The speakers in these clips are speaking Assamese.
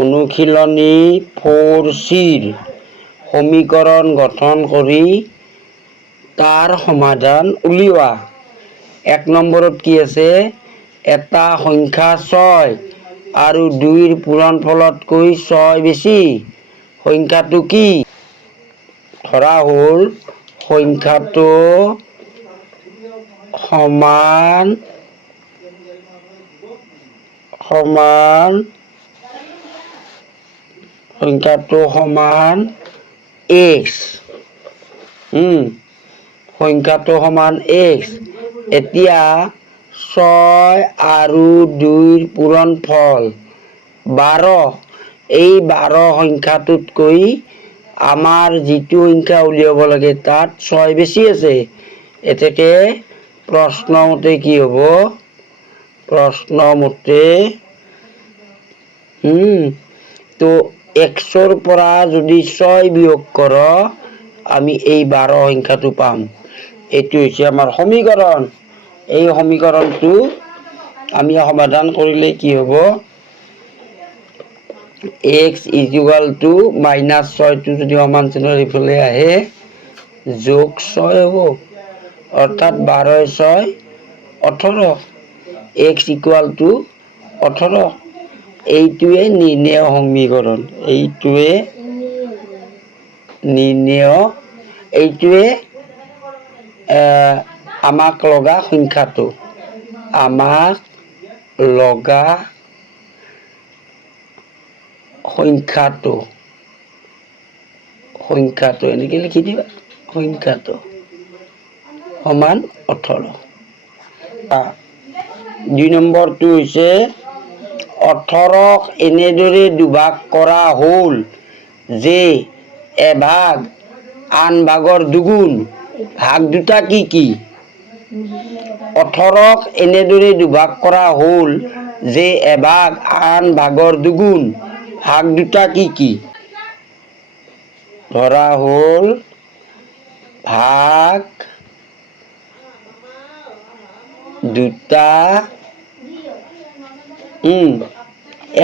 অনুশীলনী 4C সমীকৰণ গঠন কৰি তাৰ সমাধান উলিওৱা। 1 নম্বৰত কি আছে? এটা সংখ্যা 6 আৰু 2ৰ পূৰণফলতকৈ 6 বেছি। সংখ্যাটো কি? ধৰা হ'ল সংখ্যাটো সমান x। সংখ্যাটো সমান x। এতিয়া 6 আৰু 2ৰ পূৰণফল 12। এই 12 সংখ্যাটোতকৈ আমাৰ যিটো সংখ্যা উলিয়াব লাগে তাত 6 বেছি আছে। এতেকে প্ৰশ্নমতে কি হ'ব? প্ৰশ্নমতে তো xৰ পৰা যদি 6 বিয়োগ কৰ আমি এই 12 সংখ্যাটো পাম। এইটো হৈছে আমাৰ সমীকৰণ। এই সমীকৰণটো আমি সমাধান কৰিলে কি হ'ব? x = -6টো যদি সমান চিনৰ ইফালে আহে যোগ 6 হ'ব। অৰ্থাৎ 12 × 6 18। x = 18। এইটোৱে নিৰ্ণয় সমীকৰণ। এইটোৱে আমাক লগা সংখ্যাটো। এনেকৈ লিখি দিবা। সংখ্যাটো সমান 18। 2 নম্বৰটো হৈছে 18ক এনেদৰে দুভাগ কৰা হ'ল যে এভাগ আন ভাগৰ দুগুণ। ভাগ দুটা কি কি? 18ক এনেদৰে দুভাগ কৰা হ'ল যে এভাগ আন ভাগৰ দুগুণ। ভাগ দুটা কি কি? ধৰা হ'ল ভাগ দুটা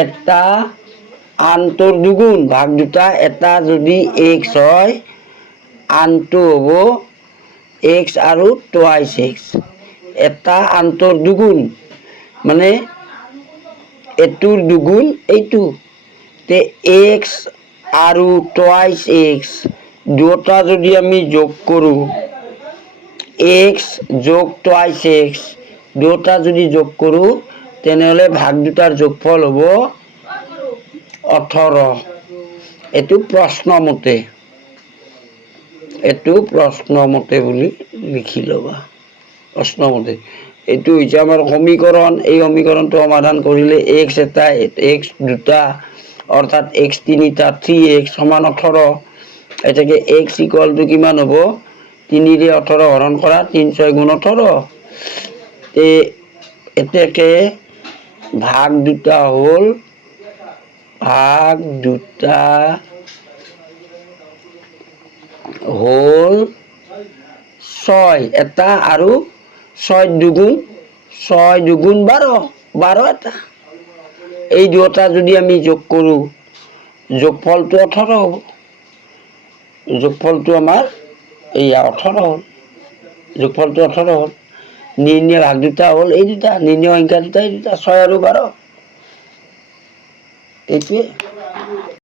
এটা আনটোৰ দুগুণ। ভাগ দুটা এটা যদি x হয় আনটো হ'ব x আৰু টুৱাইছ x। এটা আনটোৰ দুগুণ মানে এইটোৰ দুগুণ এইটো। তে x আৰু টুৱাইছ x দুয়োটা যদি আমি যোগ কৰোঁ, x যোগ টুৱাইছ x দুয়োটা যদি যোগ কৰোঁ তেনেহ'লে ভাগ দুটাৰ যোগফল হ'ব 18। এইটো প্ৰশ্নমতে বুলি লিখি ল'বা। প্ৰশ্নমতে এইটো হৈছে আমাৰ সমীকৰণ। এই সমীকৰণটো সমাধান কৰিলে x এটা x দুটা অৰ্থাৎ x তিনিটা 3x সমান 18। এতেকে x = কিমান হ'ব? 3ৰে 18 হৰণ কৰা 3 × 6 = 18। এতেকে ভাগ দুটা হ'ল 6 এটা আৰু 6 দুগুণ 12 এটা। এই দুটা যদি আমি যোগ কৰোঁ যোগফলটো 18 হ'ব। যোগফলটো আমাৰ এইয়া 18 হ'ল। যোগফলটো 18 হ'ল। নিৰ্ণয় ভাগ দুটা হ'ল এই দুটা। নিৰ্ণয় সংখ্যা দুটা এই দুটা 6 আৰু 12। এইটোৱে।